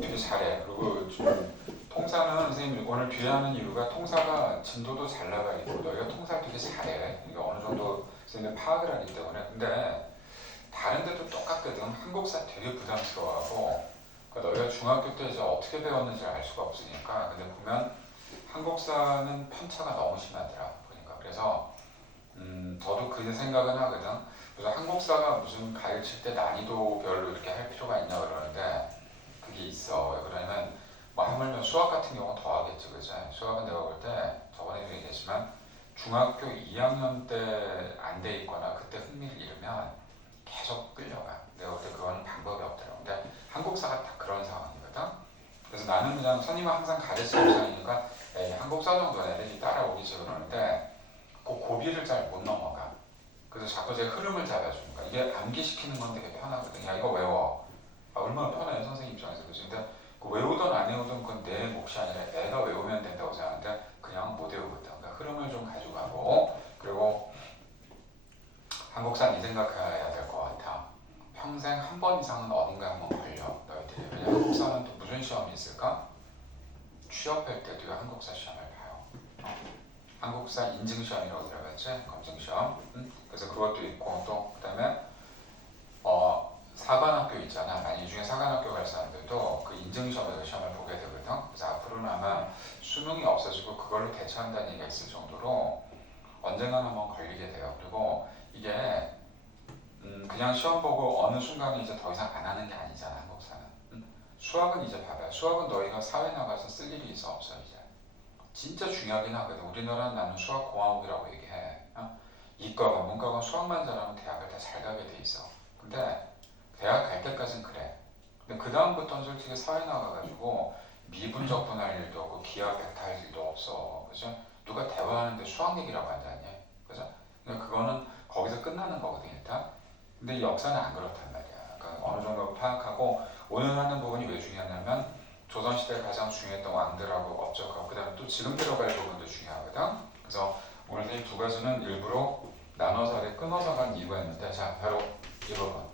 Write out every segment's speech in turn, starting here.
되게 잘해. 그리고 좀 통사는 선생님 오늘 비하는 이유가 통사가 진도도 잘 나가 있고 너희가 통사를 되게 잘해. 이게 어느 정도 선생님 파악을 하기 때문에. 근데 다른 데도 똑같거든. 한국사 되게 부담스러워하고 그러니까 너희가 중학교 때 이제 어떻게 배웠는지 알 수가 없으니까. 근데 보면 한국사는 편차가 너무 심하더라. 보니까. 그래서 저도 그 생각은 하거든. 그래서 한국사가 무슨 가르칠 때 난이도별로 이렇게 할 필요가 있냐 그러는데 그게 있어. 왜 그러냐면 뭐 하물며 수학 같은 경우는 더 하겠지, 그지? 수학은 내가 볼 때 저번에도 얘기했지만 중학교 2학년 때 안 돼 있거나 그때 흥미를 잃으면 계속 끌려가. 내가 볼 때 그건 방법이 없더라고. 근데 한국사가 딱 그런 상황이거든. 그래서 나는 그냥 선임은 항상 가르치는 입장이니까 한국사 정도는 애들이 따라오겠지 그러는데 그 고비를 잘 못 넘어가. 그래서 자꾸 제 흐름을 잡아주는 거야. 이게 암기시키는 건 되게 편하거든. 야 이거 외워. 아, 얼마나 편해요 선생님 입장에서. 그치? 근데 그 외우던 안 외우던 건 내 몫이 아니라 애가 외우면 된다고 생각하는데 그냥 못 외우거든. 그러니까 흐름을 좀 가지고 가고 그리고 한국사는 이 생각해야 될 것 같아. 평생 한 번 이상은 어딘가 한번 걸려 너희들이. 왜냐면 한국사는 또 무슨 시험이 있을까? 취업할 때도 한국사 시험을 봐요. 한국사 인증시험이라고 들어봤지? 검증시험. 그래서 그것도 있고 또 그다음에 사관학교 있잖아. 이 중에 사관학교 갈 사람들도 그 인증시험에서 시험을 보게 되거든. 그래서 앞으로는 아마 수능이 없어지고 그걸로 대처한다는 얘기가 있을 정도로 언젠가는 한번 걸리게 돼요. 그리고 이게 그냥 시험 보고 어느 순간에 이제 더 이상 안 하는 게 아니잖아. 한국사는. 수학은 이제 봐봐요. 수학은 너희가 사회 나가서 쓸 일이 있어 없어 이제. 진짜 중요하긴 하거든. 우리나라는 나는 수학공화국이라고 얘기해. 이과가 문과가 수학만 잘하면 대학을 다 잘 가게 돼 있어. 근데 대학 갈 때까진 그래. 근데 그 다음부터는 솔직히 사회 나가가지고 미분적 분할 일도 없고 기하 배타할 일도 없어. 그죠? 누가 대화하는데 수학 얘기라고 하지 않냐? 그죠? 그러니까 그거는 거기서 끝나는 거거든 일단. 근데 이 역사는 안 그렇단 말이야. 그러니까 어느 정도 파악하고 오늘 하는 부분이 왜 중요하냐면 조선시대 가장 중요했던 왕들하고 업적하고 그 다음에 또 지금 들어갈 부분도 중요하거든. 그래서 오늘 이 두 가지는 일부러 나눠서 끊어서 간 이유가 있는데 자 바로 이 부분.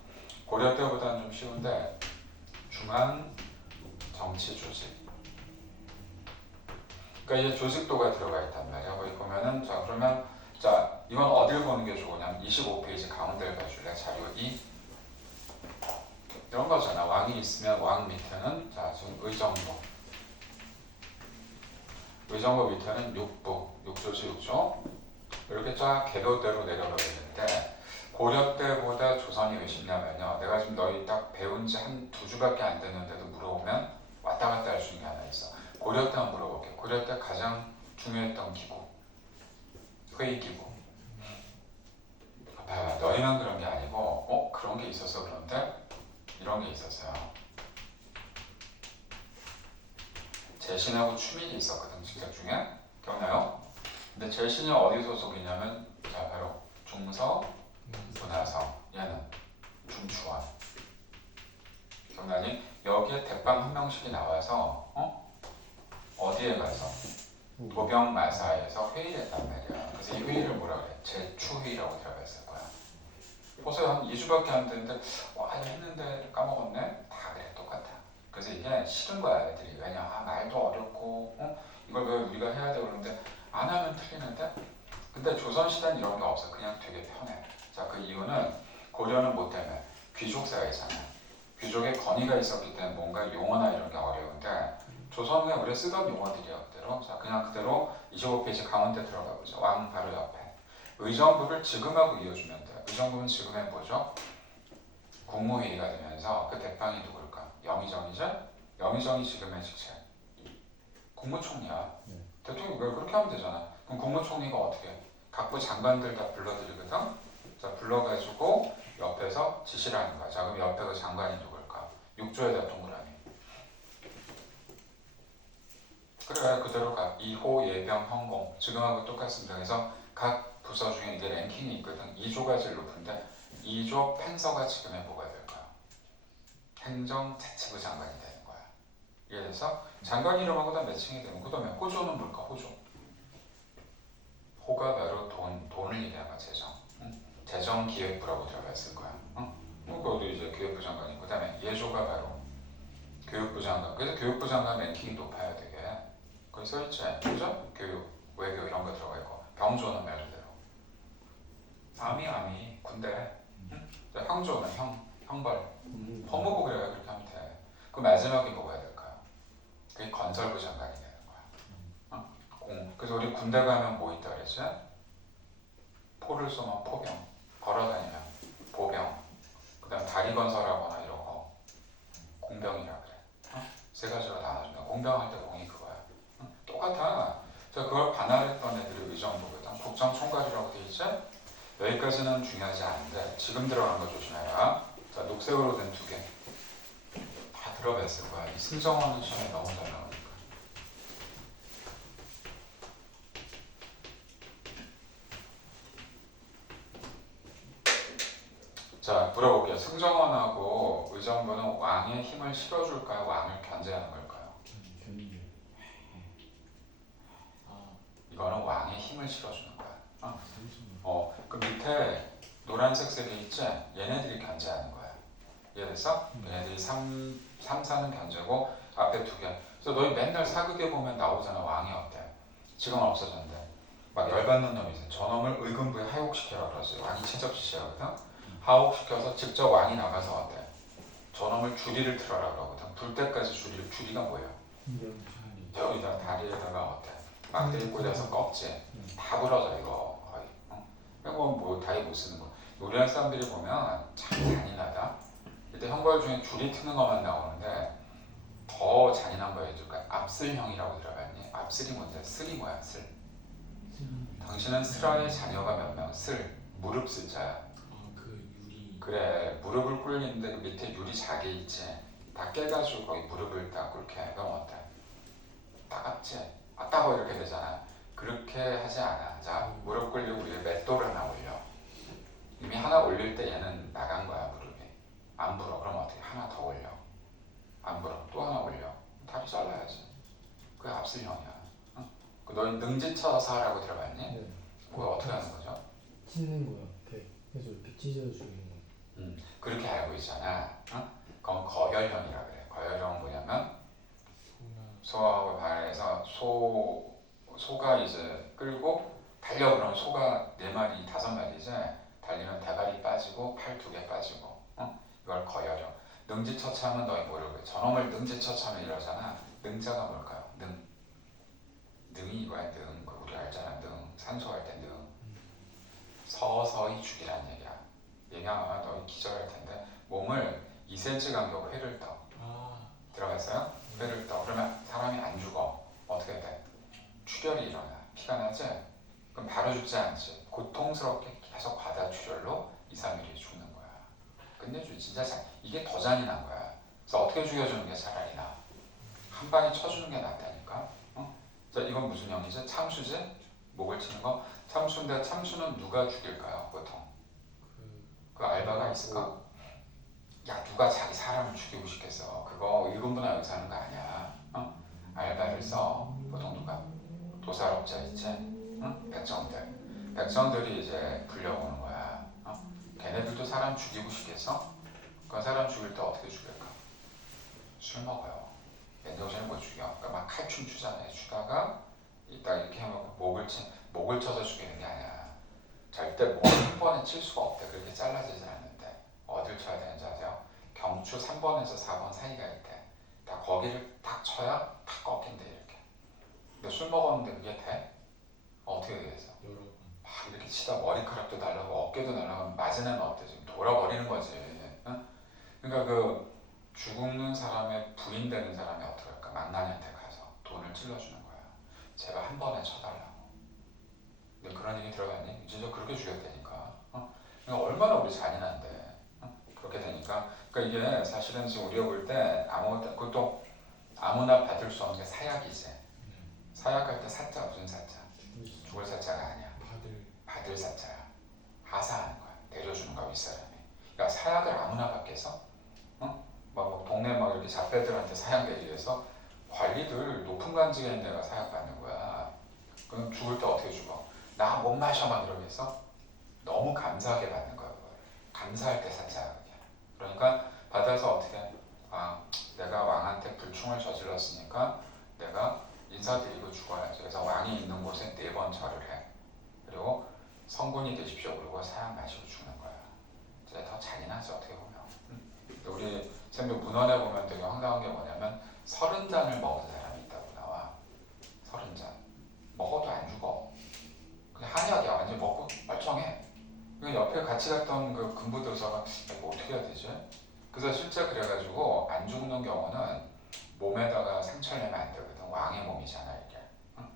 고려 때보다는 좀 쉬운데 중앙 정치 조직. 그러니까 이제 조직도가 들어가 있단 말이야. 거기 보면은 자 그러면 자 이건 어딜 보는 게 좋으냐면 25페이지 가운데를 봐줄래? 자료 2 이런 거잖아. 왕이 있으면 왕 밑에는 자 지금 의정부 밑에는 육부, 육조지 육조 이렇게 쫙 개도대로 내려가게 되는데 고려 때보다 조선이 왜 쉽냐면요. 내가 지금 너희 딱 배운 지 한 두 주밖에 안 됐는데도 물어보면 왔다 갔다 할 수 있는 게 하나 있어. 고려 때 한번 물어볼게. 고려 때 가장 중요했던 기구, 회의기구. 봐봐, 너희만 그런 게 아니고 그런 게 있었어. 그런데 이런 게 있었어요. 제신하고 추민이 있었거든. 직책 중에. 기억나요? 근데 제신이 어디 소속이냐면 자 바로 중서 분하성. 얘는 중추원. 기억나니? 여기에 대빵 한 명씩이 나와서 어디에 가서 도병마사에서 회의를 했단 말이야. 그래서 이 회의를 뭐라 그래? 제추회의라고 들어봤을 거야. 벌써 한 2주밖에 안 됐는데 했는데 까먹었네? 다 그래 똑같아. 그래서 이게 싫은 거야 애들이. 왜냐 말도 어렵고 이걸 왜 우리가 해야 돼 그러는데 안 하면 틀리는데 근데 조선시대는 이런 게 없어. 그냥 되게 편해. 자 그 이유는 고려는 뭐 때문에 귀족 사회잖아. 귀족의 권위가 있었기 때문에 뭔가 용어나 이런 게 어려운데 조선은 우리가 쓰던 용어들이야 그대로. 자 그냥 그대로 25페이지 가운데 들어가 보죠. 왕 바로 옆에 의정부를 지금하고 이어주면 돼. 의정부는 지금의 뭐죠? 국무회의가 되면서 그 대빵이 누굴까? 영의정이죠? 영의정이 지금의 직책. 국무총리야. 대통령이 그렇게 하면 되잖아. 그럼 국무총리가 어떻게 해? 각부 장관들 다 불러들이거든? 자 불러가지고 옆에서 지시를 하는 거야. 자 그럼 옆에 그 장관이 누굴까? 육조에다 동그라미. 그래 그대로 가. 2호, 예병, 헌공 지금하고 똑같습니다. 그래서 각 부서 중에 이게 랭킹이 있거든. 2조가 제일 높은데 2조 펜서가 지금의 뭐가 될 거야? 행정자치부 장관이 되는 거야. 이래서 장관 이름하고 다 매칭이 되면 그 다음에 호조는 뭘까? 호조. 호가 바로 돈을 얘기하는 거야. 재정기획부라고 들어가 있을 거야. 그것도 이제 교육부 장관이고 그 다음에 예조가 바로 교육부 장관. 그래서 교육부 장관 랭킹이 높아야 되게. 거기 써있지, 그죠? 교육, 외교 이런 거 들어가 있고. 병조는 예를 들어. 아미 군대. 응? 형조는 형벌. 법무부 그래요. 그렇게 하면 돼. 그 마지막에 뭐가 될까요? 그게 건설부 장관이 되는 거야. 그래서 우리 군대 가면 뭐 있다 그랬지? 포를 쏘면 포병, 걸어다니면 보병, 그 다음 다리 건설하거나 이런 거 공병이라 그래. 세 가지가 나눠준다. 공병할 때 공이 그거야. 똑같아. 자, 그걸 반할했던 애들이 이 정도거든. 국정총괄이라고 돼 있지? 여기까지는 중요하지 않은데 지금 들어간 거 조심해라. 자, 녹색으로 된 두 개. 다 들어봤을 거야. 이 승정원은 시험에 너무 잘 나오니까. 자, 물어볼게요. 승정원하고 의정부는 왕의 힘을 실어줄까요? 왕을 견제하는 걸까요? 견제. 이거는 왕의 힘을 실어주는 거야. 삼성. 그 밑에 노란색 색이 있지? 얘네들이 견제하는 거야. 이해됐어? 얘네들이 3, 4는 견제고 앞에 두 개. 그래서 너희 맨날 사극에 보면 나오잖아. 왕이 어때? 지금은 없어졌는데 막 열받는 놈이 있어. 저놈을 의금부에 하옥시켜라 그러지. 왕이 채접시키거든. 하옥시켜서 직접 왕이 나가서 어때? 저놈을 주리를 틀어라 그러거든. 불 때까지 주리가 뭐예요? 여기다 다리에다가 어때? 막대기 꽂아서 껍질 다 부러져 이거 거의. 뭐 다리 못 쓰는 거. 요리하는 사람들이 보면 참 잔인하다. 이때 형벌 중에 줄이 트는 것만 나오는데 더 잔인한 거 해줄까? 압슬형이라고 들어봤니? 압슬이 뭔데? 슬이 뭐야? 슬. 당신은 슬아의 자녀가 몇 명? 슬. 무릎 슬자야. 그 유리. 그래. 무릎을 꿇리는데 그 밑에 유리 자개 있지? 다 깨가지고 거기 무릎을 딱 꿇게 해. 그럼 어때? 따갑지? 따가워 이렇게 되잖아. 그렇게 하지 않아. 자, 무릎 꿇리고 위에 맷돌 하나 올려. 이미 하나 올릴 때 얘는 나간 거야 무릎이. 안 불어. 그럼 어떻게? 하나 더 올려. 안 불어. 또 하나 올려. 다리 잘라야지. 그게 압슬형이야. 응? 너희 능지처사라고 들어봤니? 네. 그거 어떻게 하는 거죠? 찢는 거야. 이렇게 해서 이렇게 찢어주는 거. 그렇게 알고 있잖아. 응? 그건 거열형이라 그래. 거열형은 뭐냐면 소하고 발에서 소가 이제 끌고 달려. 그러면 소가 4마리, 5마리지. 달리면 대가리 빠지고 팔 2개 빠지고. 이걸 거열형. 능지처참은 너희 모르고 저놈을 능지처참을 이러잖아. 능자가 뭘까요? 능이 이거야. 능. 우리 알잖아. 능. 산소할 때 능. 서서히 죽이란 얘기야. 얘기하면 너희 기절할 텐데 몸을 2cm 간격 회를 떠. 들어갔어요? 회를 떠. 그러면 사람이 안 죽어. 어떻게 돼? 출혈이 일어나. 피가 나지? 그럼 바로 죽지 않지. 고통스럽게 계속 과다출혈로 2, 3일이 죽는 거야. 끝내주지. 진짜 이게 더 잔인한 거야. 그래서 어떻게 죽여주는 게 차라리 나. 한 방에 쳐주는 게 낫다니까. 자, 이건 무슨 형이지? 참수지? 목을 치는 거? 참수인데 참수는 누가 죽일까요? 보통 그 알바가 있을까? 야, 누가 자기 사람을 죽이고 싶겠어. 그거 일군부나 여기서 하는 거 아니야. 알바를 써. 보통 누가? 도살업자 있지? 백성들이 이제 불려오는 거야. 걔네들도 사람 죽이고 싶겠어? 그 사람 죽일 때 어떻게 죽일까? 술 먹어요. 맨정신을 못 죽여. 그러니까 막 칼춤 추잖아요. 추다가 이따 이렇게 해놓고 목을 쳐서 죽이는 게 아니야. 절대 목을 한 번에 칠 수가 없대. 그렇게 잘라지진 않는데 어딜 쳐야 되는지 아세요? 경추 3번에서 4번 사이가 있대. 다 거기를 딱 쳐야 탁 꺾인대 이렇게. 근데 술 먹었는데 그게 돼? 어떻게 되겠어? 막 이렇게 치다 머리카락도 날라가고 어깨도 날라가면 맞은 애는 어때? 지금 돌아버리는 거지. 응? 그러니까 그 죽는 사람의 부인 되는 사람이 어떻게 할까? 망나니한테 가서 돈을 찔러주는 거야. 제발 한 번에 쳐달라고. 근데 그런 얘기 들어봤니? 진짜 그렇게 죽였다니까. 그러니까 얼마나 우리 잔인한데. 그렇게 되니까. 그러니까 이게 사실은 지금 우리가 볼 때 그것도 아무나 받을 수 없는 게 사약이지. 사약할 때 사자 무슨 사자? 죽을 사자가 아니야. 받을 사자야. 하사하는 거야. 내려주는 거야 윗사람이. 그러니까 사약을 아무나 받겠어? 막 동네 막 이렇게 잡배들한테 사약 내리해서 관리들 높은 관직에 있는 애가 사약 받는 거야. 그럼 죽을 때 어떻게 죽어? 나 못 마셔 막 이러겠어? 너무 감사하게 받는 거야. 그걸. 감사할 때 사자. 그러니까 받아서 어떻게? 내가 왕한테 불충 선생님 문헌에 보면 되게 황당한 게 뭐냐면 30잔을 먹은 사람이 있다고 나와. 30잔 먹어도 안 죽어. 그냥 한약이야. 완전 먹고 멀쩡해. 그 옆에 같이 갔던 그 근부도사가 뭐 어떻게 해야 되지? 그래서 실제 그래가지고 안 죽는 경우는 몸에다가 상처를 내면 안 되거든. 왕의 몸이잖아 이게. 응?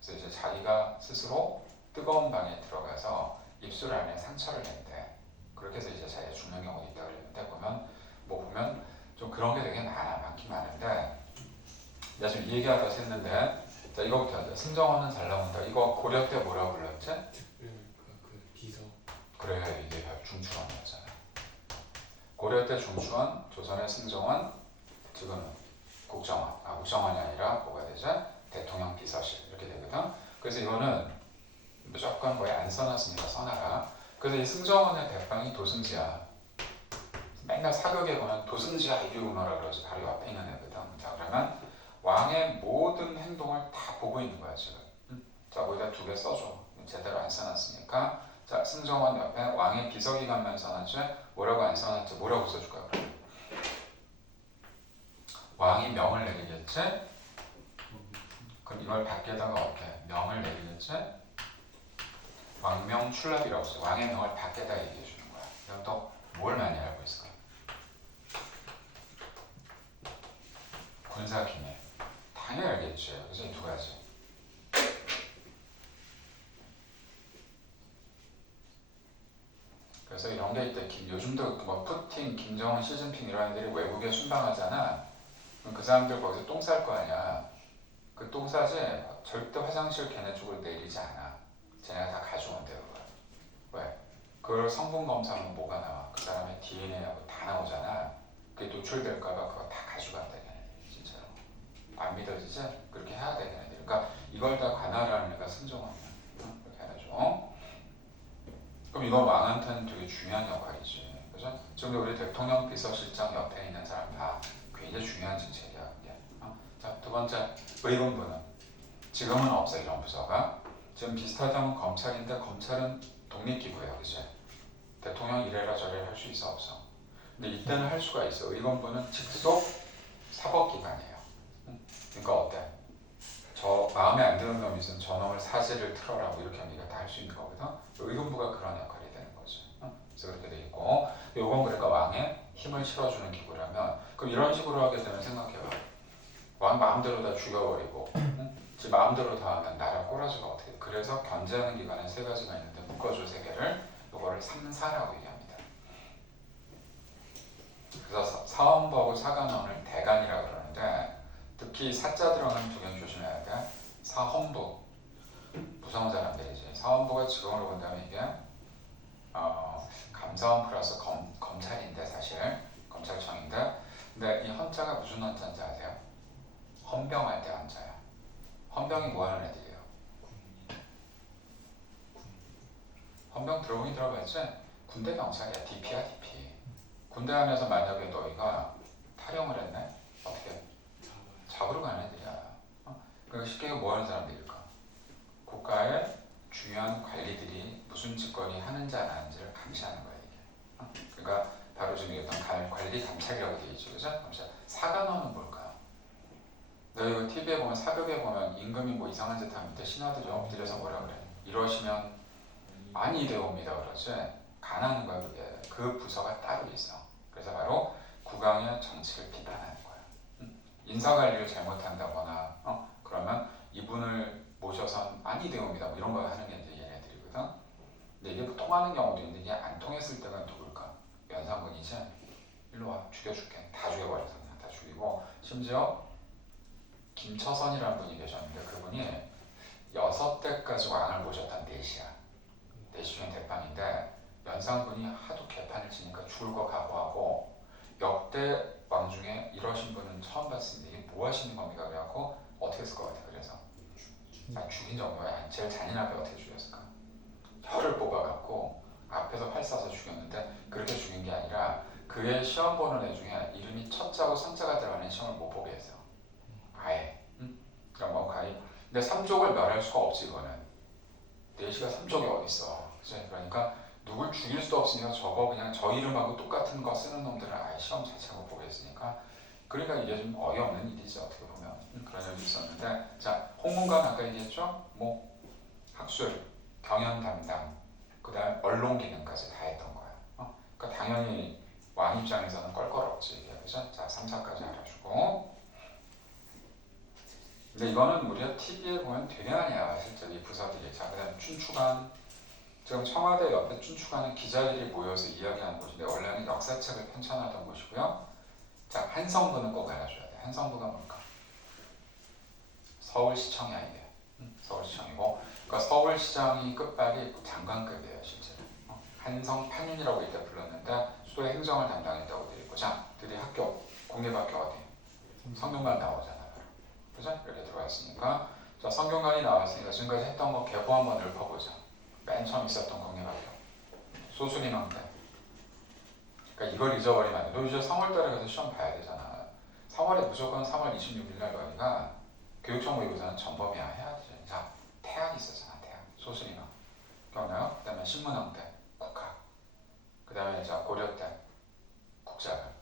그래서 이제 자기가 스스로 뜨거운 방에 들어가서 입술 안에 상처를 낸대. 그렇게 해서 이제 자기가 죽는 경우도 있다 그랬는데 보면 좀 그런 게 되게 많긴 많은데 내가 지금 이 얘기하다 했는데 자 이거부터 하자. 승정원은 잘 나온다. 이거 고려 때 뭐라고 불렀지? 그러니까 그 비서. 그래 이게 중추원이었잖아. 고려 때 중추원, 조선의 승정원, 지금은 국정원. 국정원이 아니라 뭐가 되죠? 대통령 비서실 이렇게 되거든. 그래서 이거는 무조건 거의 안 써놨으니까 써놔라. 그래서 이 승정원의 대빵이 도승지야. 맨날 사극에 보면 도승지야 이리오너라 그러지. 바로 옆에 있는 애거든. 자 그러면 왕의 모든 행동을 다 보고 있는 거야 지금. 자 거기다 2개 써줘. 제대로 안 써놨으니까. 자 승정원 옆에 왕의 비서기관만 써놨지. 뭐라고 안 써놨지? 뭐라고 써줄까 그럼? 왕이 명을 내리겠지? 그럼 이걸 밖에다가 어떻게 명을 내리겠지? 왕명 출납이라고 써. 왕의 명을 밖에다 얘기해 주는 거야. 그럼 또 뭘 많이 알고 있을까? 군사 기밀. 당연히 알겠지. 그래서 이 2가지. 그래서 이런 게 있다. 요즘도 뭐 푸틴, 김정은, 시진핑 이런 애들이 외국에 순방하잖아. 그럼 그 사람들 거기서 똥 쌀 거 아니야. 그 똥 싸지 절대 화장실 걔네 쪽으로 내리지 않아. 쟤네가 다 가져온대요. 왜? 그걸 성분 검사하면 뭐가 나와? 그 사람의 DNA하고 다 나오잖아. 그게 노출될까봐 그거 다 가져간다 걔네들 진짜로. 안 믿어지지? 그렇게 해야 돼 걔네들. 그러니까 이걸 다 관할하는 애가 승정원이야. 그렇게 해야죠. 그럼 이건 왕한테는 되게 중요한 역할이지. 그죠? 지금 우리 대통령 비서실장 옆에 있는 사람 다 굉장히 중요한 직책이야. 그게. 자, 2번째 의원부는 지금은 없어 이런 부서가. 지금 비슷하다면 검찰인데 검찰은 독립기구예요, 그치? 대통령 이래라 저래라 할 수 있어 없어? 근데 이때는 할 수가 있어. 의원부는 직속 사법기관이에요. 그러니까 어때? 저 마음에 안 드는 놈이 있으면 저놈을 사지를 틀어라고 이렇게 하면 네가 다 할 수 있는 거거든. 의원부가 그런 역할이 되는 거지. 그래서 그렇게 돼 있고, 요건 그러니까 왕의 힘을 실어주는 기구라면, 그럼 이런 식으로 하게 되면 생각해봐. 왕 마음대로 다 죽여버리고, 지 마음대로 다 하면 나라 꼬라지가 어떻게 돼? 그래서 견제하는 기관에 3가지가 있는데 묶어줄 3개를 요거를 3사라고 얘기합니다. 그래서 사헌부하고 사관원을 대간이라고 그러는데 특히 사자 들어가는 2개는 조심해야 돼. 사헌부 무서운 사람들이지. 사헌부가 직원으로 본다면 이게 감사원 플러스 검찰인데 사실 검찰청인데 근데 이 헌자가 무슨 헌자인지 아세요? 헌병할 때 헌자야. 헌병이 뭐하는 애들이에요? 헌병 들어보긴 들어봤지? 군대 경찰이야. DP야 DP. 군대 안에서 만약에 너희가 탈영을 했네? 어떻게? 잡으러 가는 애들이야. 그러니까 쉽게 뭐 하는 사람들일까? 국가의 중요한 관리들이 무슨 짓거리 하는지 안 하는지를 감시하는 거야 이게. 그러니까 바로 지금 얘기했던 관리 감찰이라고 되어 있죠, 그죠? 감찰. 사관원은 뭘까? 너 이거 TV에 보면 사극에 보면 임금이 뭐 이상한 짓 하면 신하들이 엎드려서 뭐라 그래? 이러시면 많이 되옵니다 그러지. 간하는 거야 그게. 그 부서가 따로 있어. 그래서 바로 국왕의 정치를 비판하는 거야. 인사관리를 잘못한다거나 그러면 이분을 모셔서 많이 되옵니다 뭐 이런 거 하는 게 이제 얘네들이거든. 근데 이게 통하는 경우도 있는데 이게 안 통했을 때가 누굴까? 연산군이지. 일로 와 죽여줄게. 다 죽여버려서 그냥 다 죽이고 심지어 김처선이라는 분이 계셨는데 그분이 6대까지 왕을 모셨던 넷이야. 넷 중에 대빵인데 연산군이 하도 개판을 치니까 죽을 거 각오하고 역대 왕 중에 이러신 분은 처음 봤습니다. 이게 뭐 하시는 겁니까? 그래갖고 어떻게 했을 것 같아? 그래서 죽인 정도야. 제일 잔인하게 어떻게 죽였을까? 혀를 뽑아갖고 앞에서 활 쏴서 죽였는데 그렇게 죽인 게 아니라 그의 시험 보는 애 중에 이름이 첫자고 선자가 들어가는 시험을 못 보게 했어. 아예. 그럼 뭐 가히. 근데 삼족을 멸할 수가 없지 이거는. 내시가 삼족이 어딨어. 그치? 그러니까 누굴 죽일 수도 없으니까 저거 그냥 저 이름하고 똑같은 거 쓰는 놈들은 아예 시험 자체가 못 보겠으니까 그러니까 이게 좀 어이없는 일이지 어떻게 보면 그런 일이 있었는데 자 홍문관 아까 얘기했죠? 뭐 학술, 경연 담당 그 다음 언론 기능까지 다 했던 거야 그러니까 당연히 왕 입장에서는 껄껄없지 이게 그죠? 자 3, 4까지 알아주고 근데 이거는 우리가 TV에 보면 되게 많이 나와 실제 이 부서들이 자 그 다음 춘추관 지금 청와대 옆에 춘추관은 기자들이 모여서 이야기하는 곳인데 원래는 역사책을 편찬하던 곳이고요. 자 한성부는 꼭 알아줘야 돼. 한성부가 뭘까? 서울시청이야 이게. 서울시청이고, 그러니까 서울시장이 끝발이 장관급이에요 실제로. 한성판윤이라고 이때 불렀는데 수도의 행정을 담당했다고 돼 있고, 자 드디어 학교 공립학교 어디? 성균관 나오잖아 바로. 그죠? 이렇게 들어왔으니까, 자 성균관이 나왔으니까 지금까지 했던 거 개보 한번 읊어보자. 맨 처음 있었던 공립학교 소수림왕 때. 그러니까 이걸 잊어버리면 안 돼. 너 이제 3월달에 가서 시험 봐야 되잖아. 3월에 무조건 3월 26일날 너희가 교육청 모의고사는 전범이야 해야 돼. 자 태양이 있었잖아. 태양 소수림왕 기억나요? 그 다음에 신문왕 때 국학, 그 다음에 자 고려 때 국자감,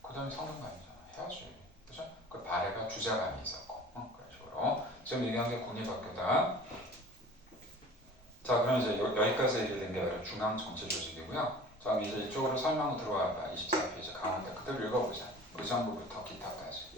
그 다음에 성균관이잖아. 해야지. 그죠? 그 발해가 주자감이 있었고 그런 식으로 지금 얘기한 게 국립학교다. 자 그럼 이제 여기까지 얘기된 게 바로 중앙정치조직이고요. 자 그럼 이제 이쪽으로 설명 들어와봐. 24페이지 강원대 그대로 읽어보자. 의정부부터 기타까지.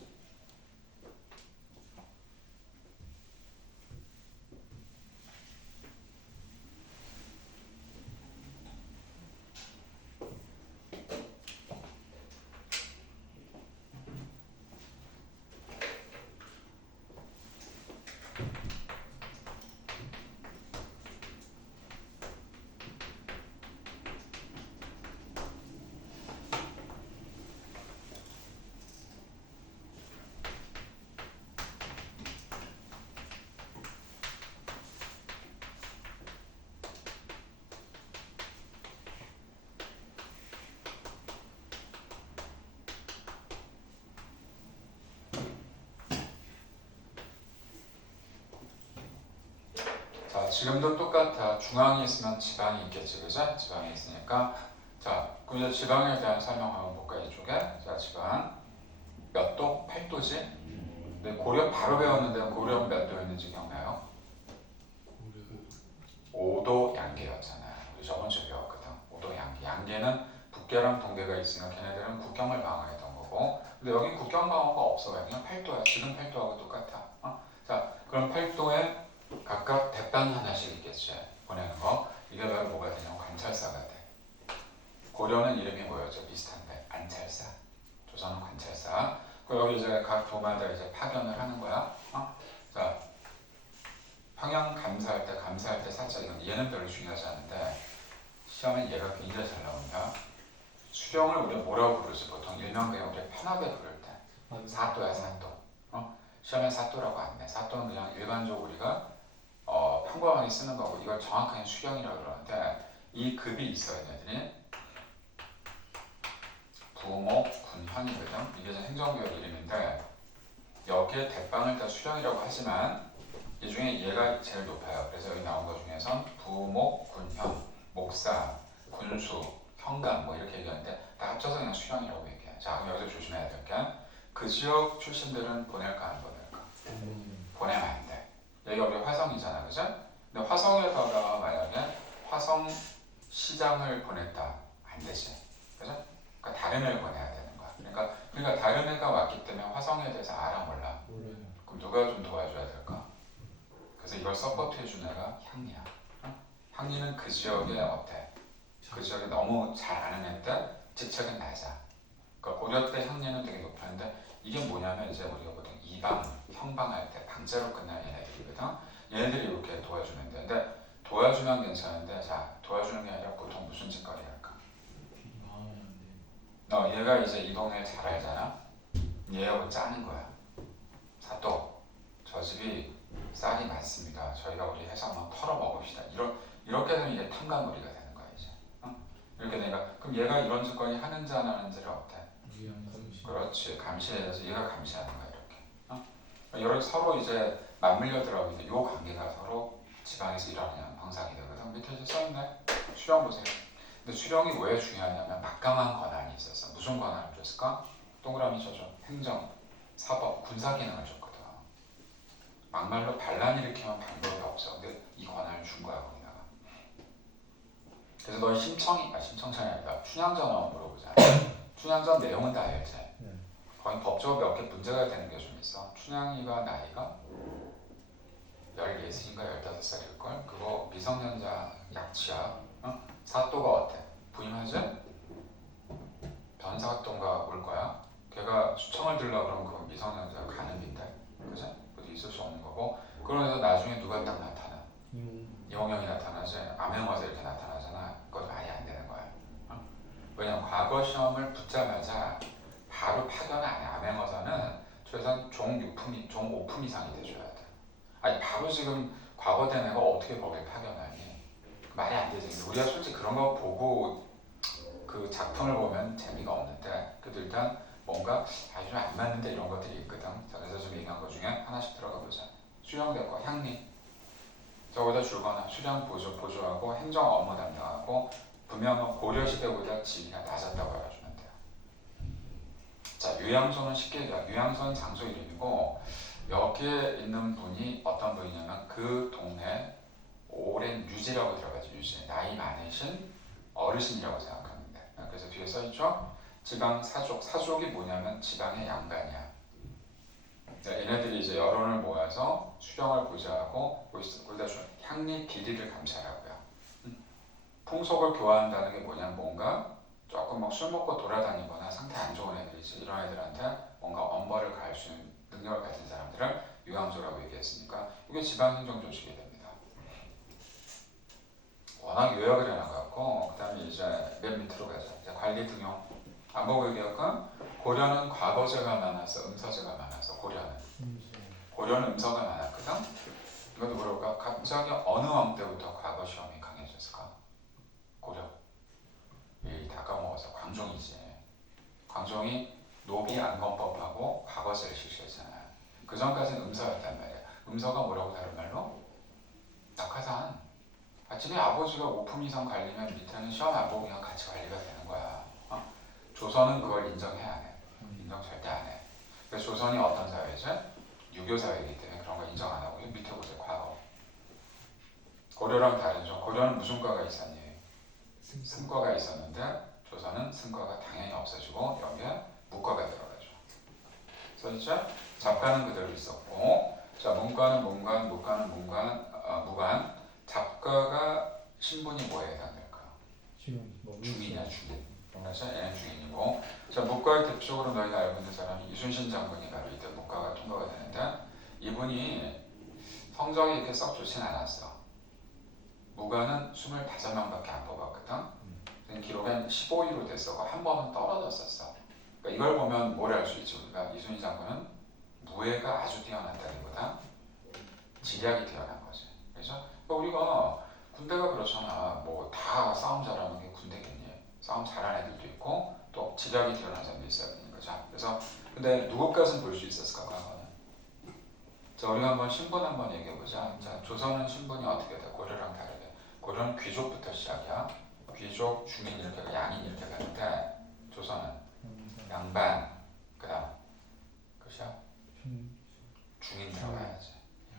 자 지금도 똑같아. 중앙이 있으면 지방이 있겠지, 그죠? 지방이 있으니까. 자 그럼 이제 지방에 대한 설명 한번 볼까 이쪽에. 자 지방 몇 도? 8도지? 근데 고려 바로 배웠는데 고려는 몇 도였는지 기억나요? 5도 양계였잖아요. 우리 저번 주에 배웠거든. 5도 양계. 양계는 북계랑 동계가 있으니까 걔네들은 국경을 방어했던 거고, 근데 여기 국경 방어가 없어. 그냥 8도야. 지금 8도하고 똑같아. 자 그럼 8도에 각각 대빵 하나씩 있겠지. 보내는 거. 이게 바로 뭐가 되냐면 관찰사가 돼. 고려는 이름이 뭐였죠? 비슷한데 안찰사. 조선은 관찰사. 그리고 여기 이제 각 도마다 이제 파견을 하는 거야. 자 평양 감사할 때 살짝 이건 얘는 별로 중요하지 않은데 시험에 얘가 굉장히 잘 나온다. 수령을 우리가 뭐라고 부르지? 보통 일명 그냥 우리가 편하게 부를 때 사또야 사또. 시험에 사또라고 안 내. 사또는 그냥 일반적으로 우리가 평범하게 쓰는 거고, 이걸 정확하게 수령이라고 그러는데 이 급이 있어야 되더니 부목 군현이거든. 이게 행정구역 이름인데 여기에 대빵을 다 수령이라고 하지만 이 중에 얘가 제일 높아요. 그래서 여기 나온 것 중에선 부목, 군현, 목사, 군수, 현감 뭐 이렇게 얘기하는데 다 합쳐서 그냥 수령이라고 얘기해. 자 그럼 여기서 조심해야 될 게 그 지역 출신들은 보낼까 안 보낼까? 보내면 안 돼. 여기가 우리 화성이잖아, 그죠? 근데 화성에다가 만약에 화성 시장을 보냈다 안 되지, 그죠? 그러니까 다른 애를 보내야 되는 거야. 그러니까 다른 애가 왔기 때문에 화성에 대해서 알아 몰라? 몰라요. 그럼 누가 좀 도와줘야 될까? 그래서 이걸 서포트해 준 애가 향리야. 향리는 그 지역에 어때? 그 지역에 너무 잘 아는 애인데 직책은 낮아. 그러니까 고려 때 향리는 되게 높았는데 이게 뭐냐면 이제 우리가 보통 이방, 형방할 때 방자로 끝나는 얘네들이거든. 얘네들이 이렇게 도와주면 돼. 근데 도와주면 괜찮은데 자 도와주는 게 아니라 보통 무슨 짓거리 할까? 얘가 이제 이 동네 잘 알잖아. 얘하고 짜는 거야. 사또 저 집이 쌀이 많습니다. 저희가 우리 해서 한번 털어 먹읍시다. 이렇게 되면 이게 탕감우리가 되는 거야 이제. 이렇게 되니까 그럼 얘가 이런 짓거리 하는지 안 하는지를 어때? 그렇지. 감시해서 얘가 감시하는 거야 이렇게. 여러 서로 이제 맞물려 들어가는데 요 관계가 서로 지방에서 일어나는 형상이 되거든. 밑에 이제 써있네. 수령 보세요. 근데 수령이 왜 중요하냐면 막강한 권한이 있었어. 무슨 권한을 줬을까? 동그라미 쳐줘. 행정, 사법, 군사 기능을 줬거든. 막말로 반란 일으키면 방법이 없어. 근데 이 권한을 준 거야 거기다가. 그래서 너 심청천이 아니라 춘향전 한번 물어보자. 춘향전 내용은 다 알지? 네. 거기 법적으로 몇 개 문제가 되는 게 좀 있어. 춘향이가 나이가 14인가 15살일걸? 그거 미성년자 약취야. 어? 사또가 어때? 부임하지? 변사또인가 올 거야. 걔가 수청을 들려 그러면 그건 미성년자 간음인데, 그지? 그것도 있을 수 없는 거고. 그러면서 나중에 누가 딱 나타나? 이홍영이 나타나지. 암행어사 이렇게 나타나잖아. 그것도 말이 안 되는 거야. 어? 왜냐면 과거 시험을 붙자마자 바로 파견 안 해. 암행어사는 최소한 종 6품, 종 5품 이상이 돼줘야 돼. 아니 바로 지금 과거된 애가 어떻게 거길 파견하니? 말이 안 되지. 우리가 솔직히 그런 거 보고 그 작품을 보면 재미가 없는데, 그래도 일단 뭔가 아주 안 맞는데 이런 것들이 있거든. 자, 그래서 좀 얘기한 것 중에 하나씩 들어가 보자. 수령대과 향리 저보다 줄거나 수령 보조하고 행정 업무 담당하고 분명한 고려시대보다 지위가 낮았다고 알아주면 돼요. 자, 유양소는 쉽게 얘기해. 유양소는 장소 이름이고 여기에 있는 분이 어떤 분이냐면 그 동네 오랜 유지라고 들어가죠. 유지. 나이 많으신 어르신이라고 생각하면 돼. 그래서 뒤에 써있죠. 지방 사족. 사족이 뭐냐면 지방의 양반이야. 얘네들이 이제 여론을 모아서 수령을 보좌하고 거기다 향리 비리를 감찰하고요. 풍속을 교화한다는 게 뭐냐면 뭔가 조금 막 술 먹고 돌아다니거나 상태 안 좋은 애들이지. 이런 애들한테 뭔가 엄벌을 가할 수 있는 능력을 가진 사람들을 유양소라고 얘기했으니까 이게 지방행정 조직이 됩니다. 워낙 요약을 해놔갖고 그 다음에 이제 맨 밑으로 가자. 이제 관리 등용 안 보고 얘기할까? 고려는 과거제가 많아서 음서제가 많아서 고려는 음서가 많았거든. 이것도 물어볼까? 갑자기 어느 왕 때부터 과거 시험이 강해졌을까? 고려. 다 까먹어서 광종이지. 광종이 노비 안건법하고 과거제를 실시했잖아. 그 전까지는 음서였단 말이야. 음서가 뭐라고 다른 말로? 낙하산. 아침에 아버지가 5품 이상 갈리면 밑에는 시험 안 보고 그냥 같이 관리가 되는 거야. 어? 조선은 그걸 인정해 안 해? 인정 절대 안 해. 그래서 조선이 어떤 사회죠? 유교 사회이기 때문에 그런 거 인정 안 하고 밑에 보세요. 과거. 고려랑 다르죠. 고려는 무슨 과가 있었니? 승과가 있었는데 조선은 승과가 당연히 없어지고 여기에 무과가 들어가죠. 써있죠? 잡과는 그대로 있었고, 자 문과는 문관, 무과는 무관. 잡과가 신분이 뭐에 해당될까? 중인이야 중인. 그래서 얘는 중인이고, 자 무과의 대표적으로 너희가 알고 있는 사람이 이순신 장군이 바로 이때 무과가 통과가 되는데 이분이 성적이 이렇게 썩 좋진 않았어. 무과는 25명밖에 안 뽑았거든. 기록엔 15위로 됐어. 한 번은 떨어졌었어. 그러니까 이걸 보면 뭘 알 수 있지 우리가? 이순신 장군은 무예가 아주 뛰어났다기보다 지략이 뛰어난 거지. 그래서 그러니까 우리가 군대가 그렇잖아. 뭐 다 싸움 잘하는 게 군대겠니? 싸움 잘하는 애들도 있고 또 지략이 뛰어난 사람도 있어야 되는 거죠. 그래서 근데 누구까지는 볼 수 있었을까 과거는? 자 우리가 한번 신분 한번 얘기해보자. 자 조선은 신분이 어떻게 돼? 고려랑 다르게. 고려는 귀족부터 시작이야. 귀족, 중인 이렇게 양인 이렇게 가는데 조선은 양반, 그다음 그것이야 중인 들어가야지.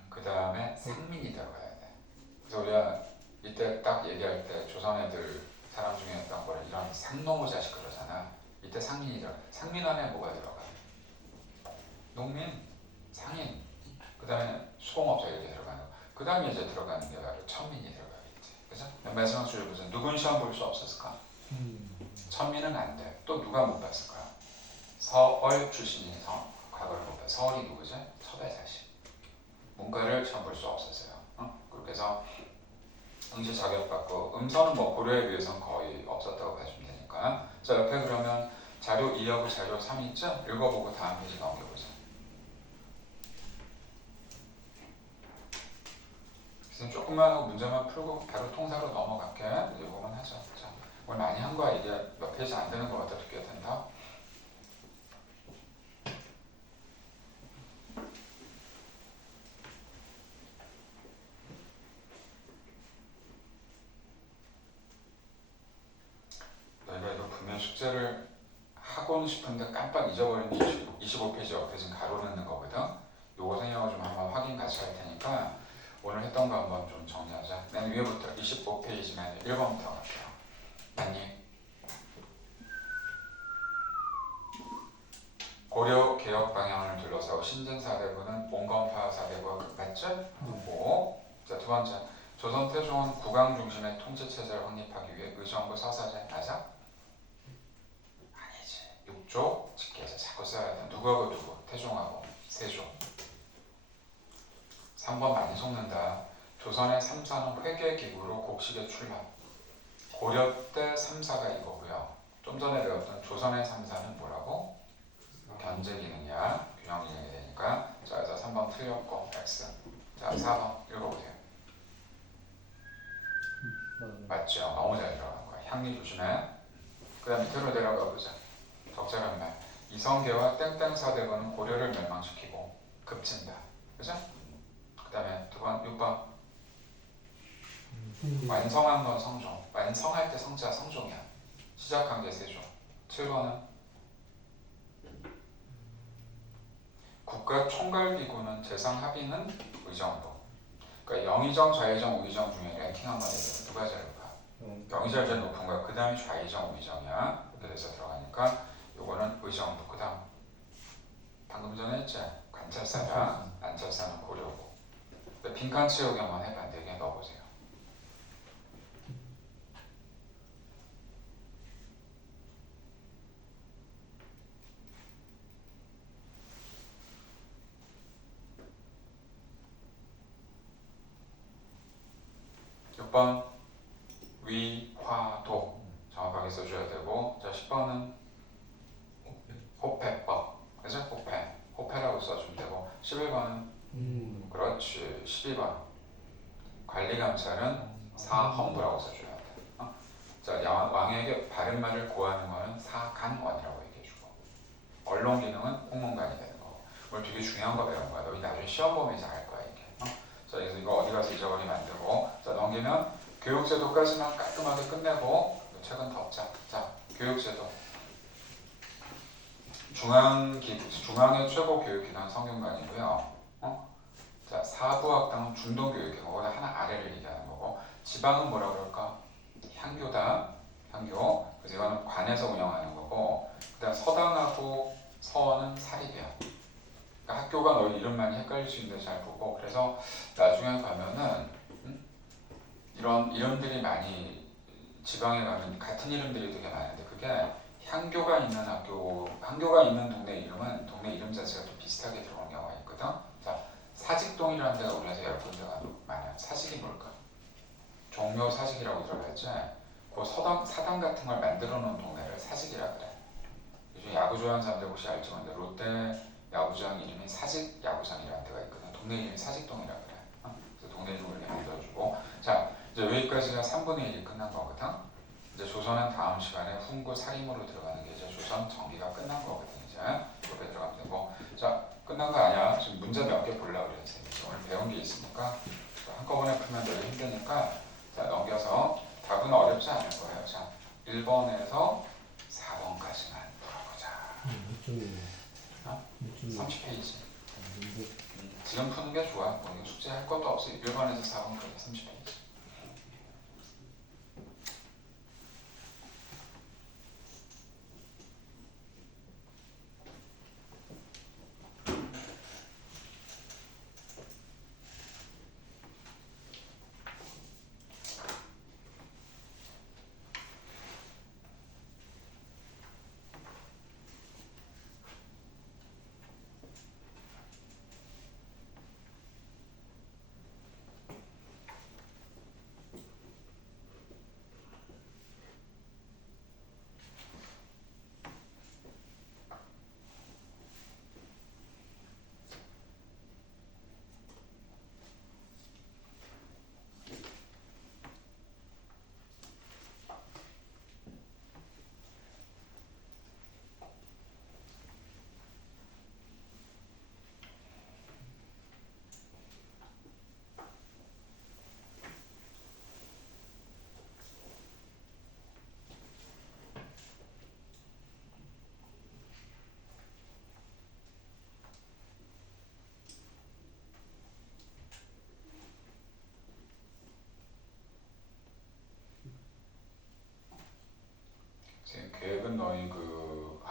그 다음에 상민이 들어가야 돼. 그래서 우리가 이때 딱 얘기할 때 조선 애들 사람 중에 어떤 거를 이런 상노무 자식 그러잖아. 이때 상민이 들어가. 상민 안에 뭐가 들어가? 농민, 상인, 그 다음에 수공업자 이렇게 들어가는 거. 그 다음에 이제 들어가는 게 바로 천민이 들어가겠지. 그죠? 마지막 줄을 보자. 누군 시험 볼 수 없었을까? 천민은 안 돼. 또 누가 못 봤을까? 서얼 출신이 과거를 못 봤어. 서얼이 누구지? 첩의 자식. 문과를 시험 볼 수 없었어요. 그렇게 해서 응시 자격받고 음서는 뭐 고려에 비해서는 거의 없었다고 봐주면 되니까. 자 옆에 그러면 자료 2하고 자료 3 있죠? 읽어보고 다음 페이지 넘겨보자. 그래서 조금만 하고 문제만 풀고 바로 통사로 넘어갈게. 이거만 하자. 자, 오늘 많이 한 거야. 이게 몇 페이지 안 되는 거 같아. 두 개 된다. 얘기를 하고는 싶은데 깜빡 잊어버린 게 25페이지 옆에 지금 가로 넣는 거거든. 요거 생각을 좀 한번 확인 같이 할 테니까 오늘 했던 거 한번 좀 정리하자. 맨 위에부터 25페이지면 1번부터 갈게요. 맞니? 고려 개혁 방향을 둘러싸고 신진 사대부는 온건파 사대부가 맞죠? 고. 자, 두 번째. 조선 태종은 국왕 중심의 통치 체제를 확립하기 위해 의정부 서사제 맞아? 아니지. 6조 직계에서 자꾸 써야 돼. 누구하고 누구? 태종하고 세조. 3번 많이 속는다. 조선의 3사는 회계기구로 곡식에 출납. 고려 때 3사가 이거고요. 좀 전에 배웠던 조선의 3사는 뭐라고? 견제기능이야. 균형기능이 되니까. 자, 그래서 3번 틀렸고 X. 자, 4번 읽어보세요. 맞죠? 너무 잘 들어간 거야. 향리 조심해. 그 다음 밑으로 내려가 보자. 적절한 말. 이성계와 땡땡 사대부는 고려를 멸망시키고 급진다. 그죠? 그 다음에 두 번, 6번. 완성한 건 성종. 완성할 때 성자 성종이야. 시작한 게 세종. 7번은 국가 총괄기구는 재상 합의는 의정부. 그러니까 영의정, 좌의정, 우의정 중에 랭킹 한번 해보면 누가 제일 높아? 영의정이 제일 높은 거야. 그 다음이 좌의정, 우의정이야. 이렇게 돼서 들어가니까 요거는 의정부. 그 다음 방금 전에 했지? 관찰사다. 안찰사는 고려고. 빈칸 채우기 한번 해봐. 4개 넣어보세요. 몇 번? 위, 화, 도 정확하게 써줘야 되고. 자, 10번은 호패법. 그죠? 호패. 호패라고 써주면 되고. 11번은 그렇지. 12번 관리감찰은 사헌부라고 써줘야 돼. 자, 왕에게 바른 말을 고하는 거는 사간원이라고 얘기해주고, 언론기능은 홍문관이 되는 거고. 오늘 되게 중요한 거 배운 거야. 너희 나중에 시험 보면서 알 거야 이게. 자, 그래서 이거 어디 가서 잊어버리면 안 되고. 자, 넘기면 교육제도까지만 깔끔하게 끝내고 책은 덮자. 자, 교육제도. 중앙의 최고 교육기관 성균관이고요. 자, 사부학당은 중동교육기관. 거기다 하나 아래를 얘기하는 거고. 지방은 뭐라 그럴까? 향교다. 향교. 그래서 이거는 관에서 운영하는 거고. 그다음 서당하고 서원은 사립이야. 그러니까 학교가 너희 이름 많이 헷갈릴 수 있는데 잘 보고. 그래서 나중에 가면은 이런 이름들이 많이 지방에 가면 같은 이름들이 되게 많은데 그게 향교가 있는 학교, 향교가 있는 동네 이름은 동네 이름 자체가 좀 비슷하게 들어오는 경우가 있거든. 자, 사직동이라는 데가 우리나라에서 여러 군데가 많아요. 사직이 뭘까? 종묘 사직이라고 들어봤지? 그 사당 같은 걸 만들어 놓은 동네를 사직이라 그래. 요즘 야구 좋아하는 사람들 혹시 알지? 근데 롯데 야구장 이름이 사직 야구장이라는 데가 있거든. 동네 이름이 사직동이라 그래. 그래서 동네 이름을 이렇게 만들어주고. 자, 이제 여기까지가 3분의 1이 끝난 거거든. 이제 조선은 다음 시간에 훈구 살림으로 들어가는 게 이제 조선 정비가 끝난 거거든. 이제 이렇게 들어가면 되고. 자, 끝난 거 아니야. 지금 문제 몇 개 보려고 그래. 오늘 배운 게 있으니까 한꺼번에 풀면 되게 힘드니까. 자, 넘겨서 답은 어렵지 않을 거예요. 자, 1번에서 4번까지만 풀어보자. 이쪽이에요. 30페이지. 지금 푸는 게 좋아. 뭐 이거 숙제할 것도 없어. 1번에서 4번까지 30페이지.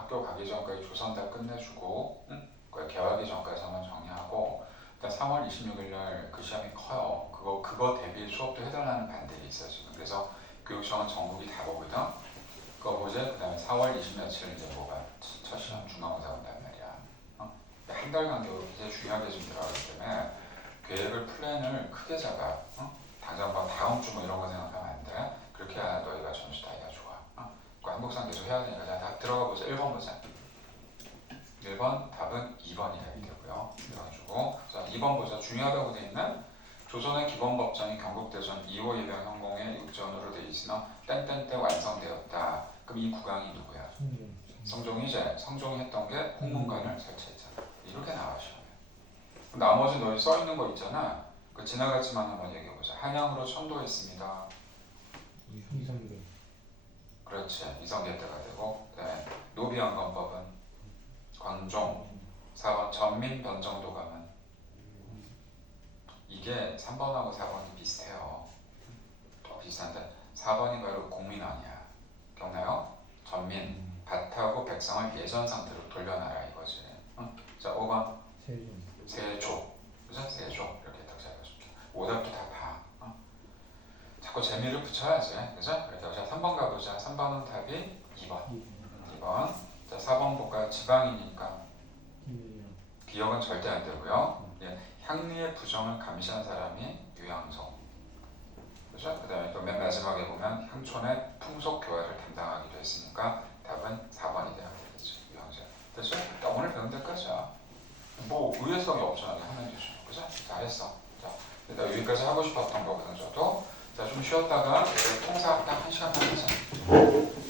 학교 가기 전까지 조선 다 끝내주고, 그 개화기 전까지만 정리하고, 일단 3월 26일 날 그 시험이 커요. 그거 대비 수업도 해달라는 반들이 있어 지금. 그래서 교육청은 전국이 다 보거든. 그거 보지. 그다음에 4월 20 며칠 이제 뭐가 첫 시험 중간고사 온단 말이야. 한 달 간격으로 굉장히 중요하게 좀 들어가기 때문에 계획을 플랜을 크게 잡아. 당장 막 다음 주 뭐 이런 거 생각하면 안 돼. 그렇게 해야 너희가 점수 따기가 좋아. 그 한국상 계속 해야 되니까 자, 다 들어가 보자. 1번 보자. 1번 답은 2번이 되고요. 그래가지고 자 2번 보자. 중요하다고 돼 있는 조선의 기본법전이 경국대전 2호 예병 형공의 육전으로 돼 있으나 땡땡때 완성되었다. 그럼 이 국왕이 누구야? 성종이제. 성종이 했던 게 홍문관을 설치했잖아. 이렇게 나와 시험에. 나머지 너희 써 있는 거 있잖아. 그 지나갔지만 한번 얘기해 보자. 한양으로 천도했습니다. 이성계. 그렇지. 이성계 때가 되고. 그다음에 노비안건법은 광종. 4번 전민변정도감은 이게 3번하고 4번이 비슷해요. 또 비슷한데 4번이 바로 공민왕이야. 기억나요? 전민, 밭하고 백성을 예전 상태로 돌려놔라 이거지. 자 5번 세조. 그죠? 세조 이렇게 딱 잡아줄게. 오답도 다 봐. 자꾸 재미를 붙여야지. 그죠? 그래서 자 3번 가보자. 3번은 답이 2번. 2번. 자 4번 볼까요? 지방이니까 기억은 절대 안 되고요. 예, 향리의 부정을 감시한 사람이 유양성. 그죠? 그 다음에 또 맨 마지막에 보면 향촌의 풍속 교화를 담당하기도 했으니까 답은 4번이 돼야 되겠죠. 유양제. 됐죠? 나 오늘 배운 데까지야. 뭐 의외성이 없잖아. 하면 되죠. 그죠? 잘했어. 자, 일단 여기까지 하고 싶었던 거거든 저도. 자, 좀 쉬었다가 통사 딱 1시간 반 하자.